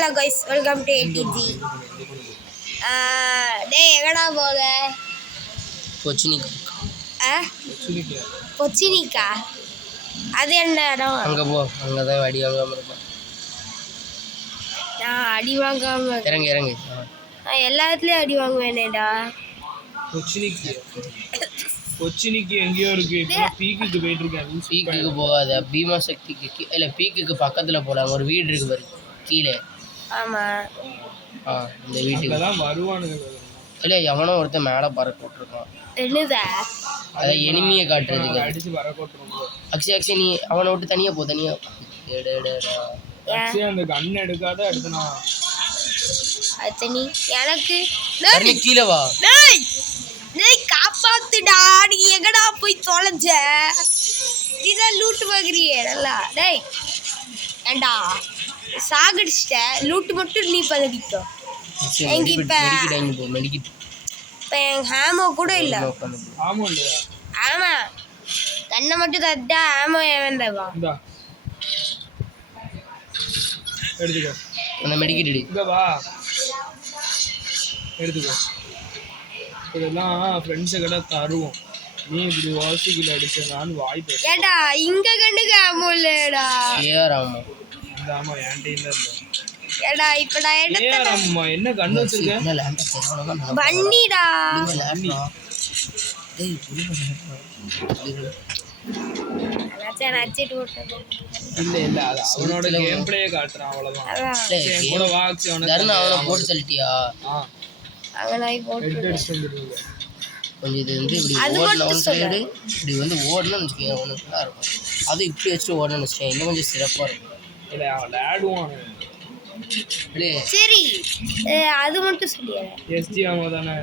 Hello guys, welcome to ADG. டேய் எங்கடா போக? கொச்சினிக்கா? அது என்ன இடம்? அங்கே போ, அங்கே தான் அடி வாங்காமல் இருப்பேன். நான் அடி வாங்காம இறங்கு இறங்கு. நான் எல்லா இடத்துலையும் அடி வாங்குவேனேடா. கொச்சினிக்கு எங்கேயோ இருக்கு. பீக்குக்கு போயிட்டு இருக்கேன். பீக்குக்கு போகாத, பீமா சக்திக்கு இல்லை, பீக்குக்கு பக்கத்தில் போகலாம். ஒரு வீடு இருக்கு பாரு கீழே. ஆமாம், இந்த வீட்டுக்கு தான் வருவானுங்க. இல்லை, எவனோ ஒருத்தன் மேலே பறக்க விட்டுருக்கான். என்னதா? அதை எனிமியை காட்டுறதுக்கு அடிச்சு பறக்கோட்டுரும். அக்ஷய் நீ அவனை விட்டு தனியாக போ, தனியாக. அந்த கண் எடுக்காத அடுத்து நான் நீ எனக்கு கீழே வா. காப்பாத்துடா. நீ எங்கடா போய் தொலைஞ்ச? நீதான் லூட்டு வாங்குறியே நல்லா. டேய் ஏண்டா சாகடிச்சிட்ட, லூட்டு மட்டும் நீ பழகிட்டோ. எங்க இப்ப என் ஹேமோ கூட இல்ல. ஆமா இல்லையா? ஆமா, கண்ணை மட்டும் தட்டா ஹேமோ ஏவந்தவா. எடுத்துக்கோ அந்த மெடிக்கிட்டு இங்க வா, எடுத்துக்கோ. இதெல்லாம் ஃப்ரெண்ட்ஸை கிட்ட தருவோம். நீ இப்படி வாசிக்கல அடிச்சதான்னு வாய் பேச. ஏடா இங்க கண்ணுக்கு ஹேமோ இல்லடா. ஏஆர் ஆமா இந்த ஆமா என்கிட்ட இல்ல. ஏடா இப்ப நான் எடுத்த அம்மா என்ன கண்ணு வச்சிருக்க? வண்ணிடா. இல்ல இல்ல, அது அவனோட கேம் பிளேயே காட்டுறான், அவ்வளவுதான். கூட வாக்ஸ் அவனை போட்டு தள்ளிட்டியா? கொஞ்சம் இது வந்து இப்படி ஓடணும், ஒன் சைடு இப்படி வந்து ஓடணும்னு வச்சுக்கோங்க, ஒன்று நல்லா இருக்கும். அது இப்படி வச்சுட்டு ஓடணும்னு வச்சுக்கோங்க, இன்னும் கொஞ்சம் சிறப்பாக இருக்கும். இல்லை அவன் விளையாடுவான். சரி, அது மட்டும் சொல்லியா? எஸ்டி ஆமா தானே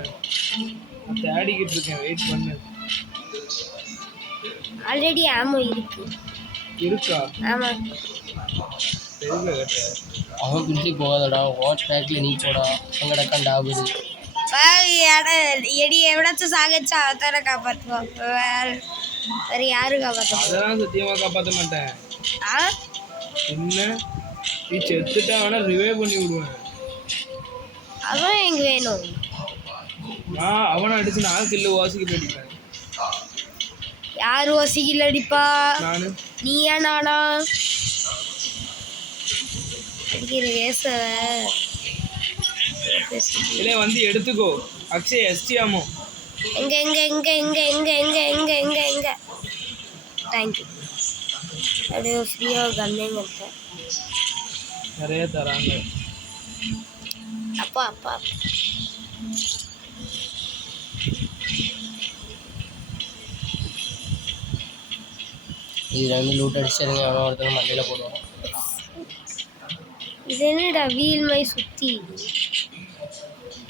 தேடிக்கிட்டு இருக்கேன், வெயிட் பண்ணு. ஆல்ரெடி ஆமோ இருக்கா? ஆமா. அவன் பிடிச்சி போகாதடா, வாட் ட்ராக்ல நீ போடா, அங்கடா கண்டாகுது. எடி எவ்வளோச்சும் சாகச்சா அவத்தார காப்பாற்றுவோம், வேற யாரும் காப்பாற்ற? அதெல்லாம் சத்தியமா காப்பாற்ற மாட்டேன். என்ன நீ செத்துட்டா வேணா ரிவைவ் பண்ணி விடுவேன். அவன் எங்க வேணும்? நான் அவனை அடிச்சு நான் கில்லு வாசிக்கிட்டு அடிப்பேன். யாரு வாசிக்கில் அடிப்பா? நானு. நீயா நானா? அடிக்கிற வேச இல்லை வந்து எடுத்துக்கோ அக்ஷய். எஸ்டி ஆமோ எங்க எங்க எங்க எங்க எங்க எங்க எங்க எங்க எங்க தேங்க்யூ. அப்படியே ஃப்ரீயாக கம்மியாக இருக்கேன், நிறைய தராங்க. அப்பா அப்பா இதில் வந்து லூட் அடிச்சிருங்க, அவன் ஒருத்தர் மண்டையில் போடுவான். இது என்னடா வீல் மை சுற்றி?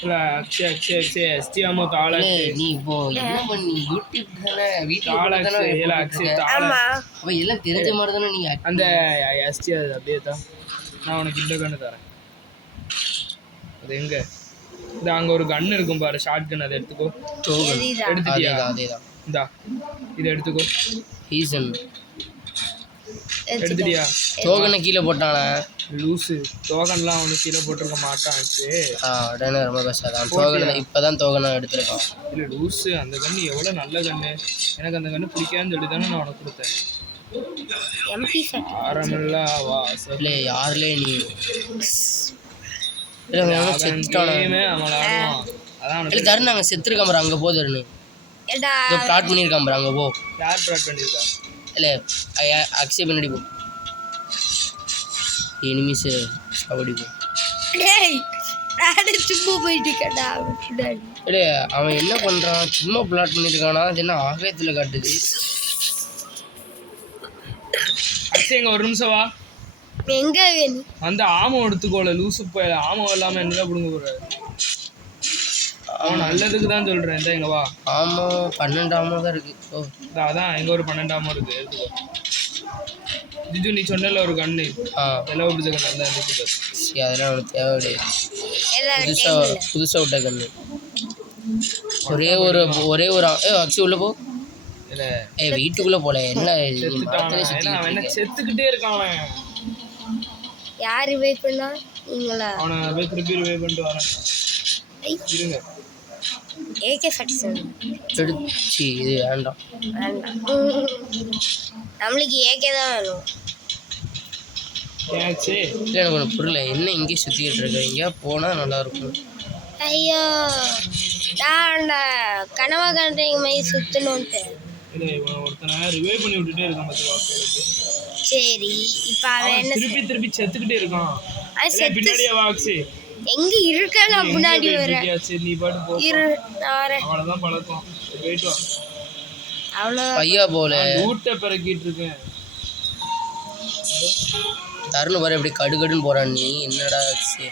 இல்லை அக்ஷய் அக்ஷய் அக்ஷய் எஸ்டி ஆமோ தாள. நீ இப்போ என்ன பண்ணி யூடியூப் தானே வீட்டில் அவன் எல்லாம் தெரிஞ்ச மாதிரி தானே நீ அந்த எஸ்டி. அது அப்படியே தான். நான் உனக்கு இந்த கன்று தரேன். அது எங்க? இந்த அங்கே ஒரு கன்று இருக்கும் பாரு, ஷார்ட் கன். அதை எடுத்துக்கோ. எடுத்துட்டியா? அதேதான். இந்தா இதை எடுத்துக்கோ. ஈசன் எடுத்துட்டியா? டோக்கனை கீழே போட்டானே லூஸு. டோக்கன்லாம் அவனுக்கு கீழே போட்டிருக்க மாட்டான். உடனே ரொம்ப பேசாதான். டோக்கனை இப்போ தான் டோக்கனை எடுத்துருக்கான். இல்லை லூஸு, அந்த கன்று எவ்வளோ நல்ல கன்று. எனக்கு அந்த கன்று பிடிக்காதுன்னு சொல்லி தானே நான் உனக்கு கொடுத்தேன். ஆரமெல்லாம் வா இல்லை யாருலே நீ தருண் அங்கே செத்துருக்கான் பாரு, அங்கே போதுன்னு பிளாட் பண்ணியிருக்கான் பாரு, அங்கே போ. யார் பிளாட் பண்ணியிருக்கா? இல்லை அக்ஷய் பின்னாடி போ, எனிமிஸ் அப்படி போ. சும்மா போயிட்டு இல்லை அவன் என்ன பண்ணுறான், சும்மா பிளாட் பண்ணியிருக்கானா, அது என்ன ஆகாயத்தில் காட்டுது. அக்ஷய் எங்க ஒரு நிமிஷம் வா. எங்க அந்த ஆமம் எடுத்துக்கோல லூசு போயில. ஆமம் இல்லாமல் என்னதான் பிடுங்க போறாரு. அவன் நல்லதுக்கு தான் சொல்கிறேன். இந்த எங்க வா. ஆமாம் 12 ஆமாம் தான் இருக்கு. ஓ அதான் எங்க ஒரு 12 ஆமாம் இருக்கு, எடுத்துக்கோ. ஜிஜு நீ சொன்னல ஒரு கண்ணு, எல்லாம் பிடிச்ச கண்ணு அந்த எடுத்துக்கோ. அதெல்லாம் அவனுக்கு தேவை கிடையாது, புதுசாக விட்ட கண்ணு. ஒரே ஒரு அக்ஷய் உள்ள போ. வீட்டுக்குள்ள போல என்ன செத்துக்கிட்டே இருக்கான். யாரு வெயிட் பண்ணா? நீங்களா அவனை போய் திருப்பி ரிவைவ் பண்ணிட்டு வரேன். இருங்க. AK-47 எடுத்து இது வேண்டாம். வேண்டாம். நம்மளுக்கு AK தான் வேணும். ஏச்சு இல்லை எனக்கு ஒன்று புரியல, என்ன இங்கே சுற்றிக்கிட்டு இருக்க? எங்கேயா போனால் நல்லாயிருக்கும். ஐயோ நான் அந்த கனவா கண்ட்ரிங் மாதிரி சுற்றணுன்ட்டு. இல்லை இவன் ஒருத்தனை ரிவைவ் பண்ணி விட்டுட்டே இருக்கான் பார்த்து வாக்கு. சரி இப்போ அவன் என்ன திருப்பி திருப்பி செத்துக்கிட்டே இருக்கான். அவன் செத்து பின்னாடியே வாக்ஸு எங்க இருக்க நான் முன்னாடி வரேன். சரி நீ பாட்டு போ. இரு நான் வரேன். அவ்வளோதான் பழக்கம். போயிட்டு வா. அவ்வளோதான். ஐயா போல ஊட்ட பிறக்கிட்டு இருக்கேன். தருண் பாரு எப்படி கடுகடுன்னு போகிறான். நீ என்னடா ஆச்சு?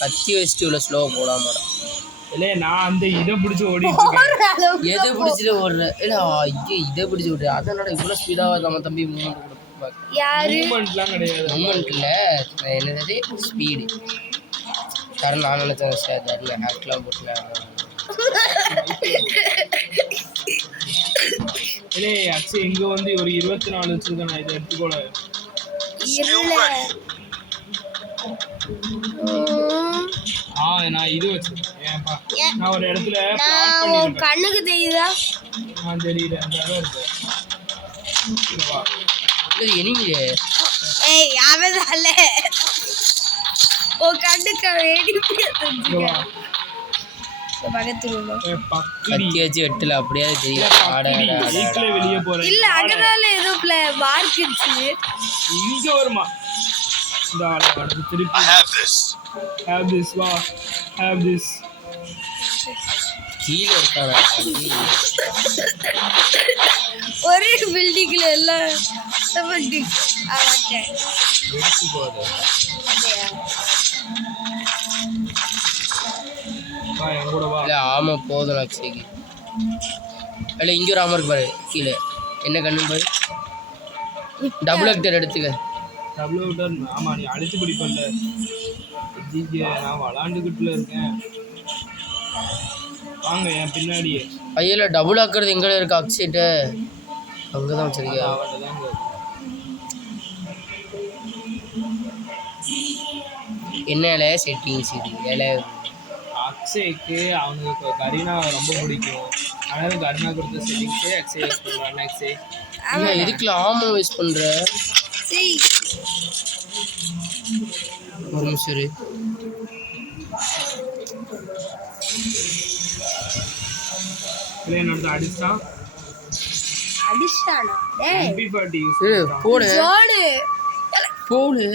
கத்தி வச்சுட்டு இவ்வளோ ஸ்லோவாக போடாமடா. இல்லையே நான் அந்த இதை பிடிச்சி ஓடிட்டு இருக்கேன். எதை பிடிச்சிட்டு ஓடுற? இல்லை ஐயோ இதை பிடிச்சி ஓடுற. அதனால இவ்வளோ ஸ்பீடாக நம்ம தம்பி மூமெண்ட் கொடுப்பாங்க. யாரு மூமெண்ட்லாம் கிடையாது. மூமெண்ட் இல்லை, என்னது ஸ்பீடு. தருண் நான் நினச்சேன் சார் தருண் ஹேக்லாம் போட்டுலாம். இல்லையே அச்சு இங்கே வந்து ஒரு 24 வச்சுருக்கேன். நான் இதை எடுத்துக்கோல. இருள நான் இது வச்சிருக்கேன். ஏன்பா ஏன்? நான் ஒரு இடத்துல plot நான் உன் பண்ணிருக்கேன். கண்ணுக்கு தெரியுதா? தெரியல அந்த இடம் இருக்கு. இங்க வா. இல்லை எனிமிலே ஏய் அவதால உன் கண்ணுக்கு வெடிப்பு இங்க தெரிஞ்சுக்க. வா. பக்கத்துல உள்ள கத்தி பக்கிரி வச்சு வெட்டல அப்படியே தெரியல. ஆட ஆட ஆட ஆட. வீட்டுல வெளியே போறேன். இல்ல அதனால ஏதோ மார்க் இருந்துச்சு. இங்க வருமா இந்த ஆளை வந்து திருப்பி have this வா have this. கீழே இருக்காடா. ஒரே பில்டிங்ல எல்லாம் சமட்டி ஆட்டேன். வெடிச்சு போகுது. வா என் கூட வா. இல்லை ஆமாம் போதும் அக்ஷய்க்கு. இல்லை இங்கே ஒரு ஆமாம் இருக்கு பாரு கீழே. என்ன கண்ணு பாரு. டபுள் ஆக்டர் எடுத்துக்க. Double outer. ஆமா நீ அடிச்சு பிடிப்பல்ல. ஜிஜே நான் விளாண்டுக்கிட்டுல இருக்கேன். வாங்க என் பின்னாடியே. ஐயா டபுள் ஆக்குறது எங்கே இருக்கு அக்ஷய்ட்ட? அங்கே தான் வச்சிருக்கியா? அவன்கிட்ட தான் இருக்கு. என்ன இலை செட்டிங்ஸ் இது இலை? அக்ஷய்க்கு அவனுக்கு கரீனா ரொம்ப பிடிக்கும். அதனால கரீனா கொடுத்த செட்டிங்ஸே அக்ஷய் யூஸ் பண்ணுறான். அக்ஷய் இல்லை எதுக்குல ஆமாம் வேஸ்ட் பண்ணுற? சரி ஒரு நிமிஷம் இரு. இல்லை என்னோட அடிச்சான். அடிச்சானா? டேய் MP40 யூஸ் ஏய், போடு ஜோடு போடு.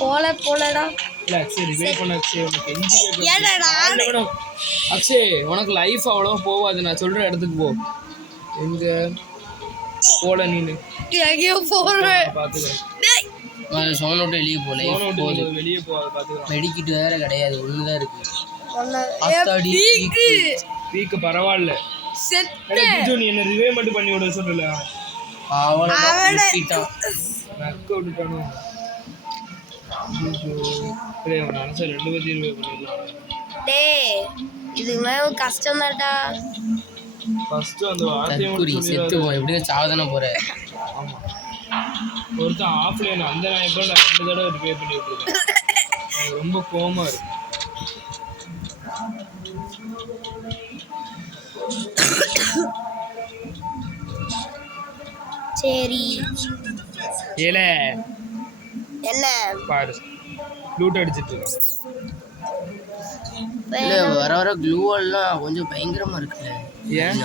போலடா. இல்லை அக்ஷய் ரிவைவ் பண்ண. அக்ஷய் உனக்கு எஞ்சி ஏடா மேடம். அக்ஷய் உனக்கு லைஃப் அவ்வளோ போகாது. நான் சொல்கிற இடத்துக்கு போ. எங்கே போல நீனு எங்கேயோ போறேன். பார்த்துக்கிறேன். அதில் சோன் விட்டு வெளியே போகல. போகுது. வெளியே போகாத பார்த்துக்கிறேன். மெடிக்கிட்டு வேற கிடையாது, ஒன்று தான் இருக்கு. ஒன்னு அத்தாடி வீக்கு பரவாயில்ல. செத்து நீ என்ன ரிவைவ் மட்டும் பண்ணி விட சொல்லல. அவனை அவனை நக்க விட்டுட்டானோ. நினச்சா 2 பேர்த்தையும் ரிவைவ் பண்ணிடலாம். டேய் இதுக்கு மேல கஷ்டம் தான்டா. ஃபர்ஸ்ட் அந்த வார்த்தையை தற்குறி மட்டும் செத்து சொல்லிடாத. போ, எப்படியும் சாவதானே போற. ஆமா ஒருத்தன் ஆஃப்லைன் அந்த நாயப்போ நான் 2 தடவை ரிவைவ் பண்ணி விட்டுருக்கேன். எனக்கு ரொம்ப கோவமா இருக்கு. சரி ஏல என்ன பாரு லூட் அடிச்சிட்டு இருக்கேன். இல்லை வர வர க்ளூவல்லாம் கொஞ்சம் பயங்கரமா இருக்குல்ல. ஏன்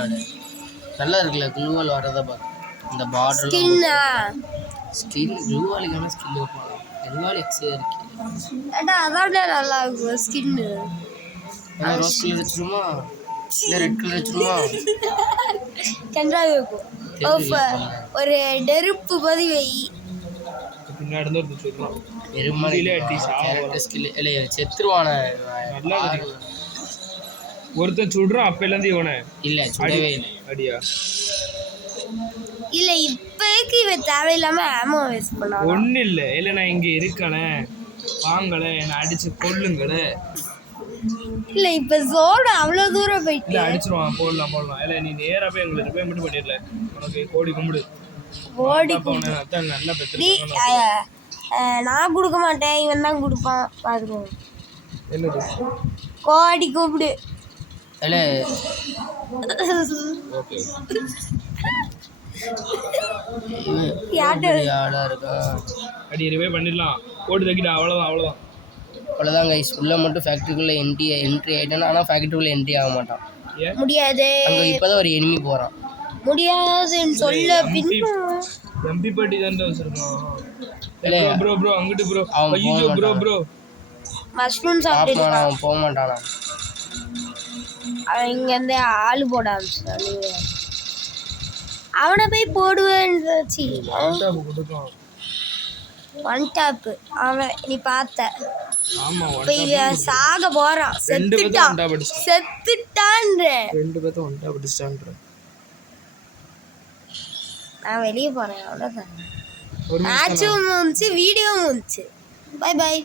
நல்லா இருக்குல்ல க்ளூவல் வரதை பார்க்க. இந்த பார்டர் ஸ்கின்னா ஸ்கில் க்ளூவாலுக்கான ஸ்கில் க்ளூவால் எக்ஸே இருக்கு. ஏடா அதான்டா நல்லா இருக்கும் ஸ்கின்னு. ரோஸ் கலர் வச்சிருமா இல்லை ரெட் கலர் வச்சிருமா? கன்றாக இருக்கும். ஒரு நெருப்பு பதி வை. பின்னாடி இருந்து ஒருத்தர் சொல்றான். எருமாடியிலே அடி சாவலாம். ஸ்கில் இல்லை செத்துருவான. நல்லா இருக்கு. ஒருத்தன் சுடுறான் அப்பையிலேருந்து இவனை. இல்லை சுடவே இல்லை. அடியா இல்ல இப்போதைக்கு இவன் தேவையில்லாம ஆமோ வேஸ்ட் பண்ணான். ஒன்றும் இல்லை. இல்லை நான் இங்கே இருக்கனே வாங்கலை என்னை அடிச்சு கொல்லுங்களே. இல்ல இப்ப ஜோன் அவ்வளவு தூரம் இல்லை போயிட்டு அடிச்சிருவான். போடலாம். இல்லை நீ நேராக போய் எங்களுக்கு ரிப்பேர் மட்டும் பண்ணிடல. உனக்கு கோடி கும்பிடு. ஓடி போனேன் அதான் நல்லா நீ பெற்று. நான் கொடுக்க மாட்டேன், இவன் தான் கொடுப்பான். பார்த்துக்கோங்க. என்னது கோடி கூப்பிடு. இல்லை ஓகே ஆடாக இருக்கா. அடி ரிவே பண்ணிடலாம். போட்டு தைக்கிட்டா, அவ்வளோதான் அவ்வளோதான். அவ்வளோதான் கைஸ். உள்ளே மட்டும் ஃபேக்ட்ரிக்குள்ளே என்ட்ரி ஆகிட்டானா, ஆனால் ஃபேக்ட்ரிக்குள்ளே என்ட்ரி ஆக மாட்டான். ஏன் முடியாது. அங்கே இப்போ தான் ஒரு எனிமி போகிறான். முடியாதுன்னு சொல்ல எம்பி பாட்டி தான் வச்சிருக்கான். இல்லை ப்ரோ ப்ரோ அங்கிட்டு ப்ரோ. அவன் ஐயோ ப்ரோ ப்ரோ மஷ்ரூம் பாப்பான், சாப்பிட்டு அவன் போக மாட்டானா. அவன் இங்கேருந்து ஆளு போட ஆரம்பிச்சிட்டான். அவனை போய் போடுவேன்றாச்சு. கொடுக்கும். ஒன் டாப் அவன் நீ பார்த்த. ஆமா இப்போ இவன் சாக போறான். செத்துட்டான்ற. 2 பேர்த்த ஒன் டாப் அடிச்சிட்டான்ற. நான் வெளியே போறேன், அவ்வளோதான். ஒரு மேட்சும் முடிஞ்சு, வீடியோவும் முடிஞ்சு. Bye by.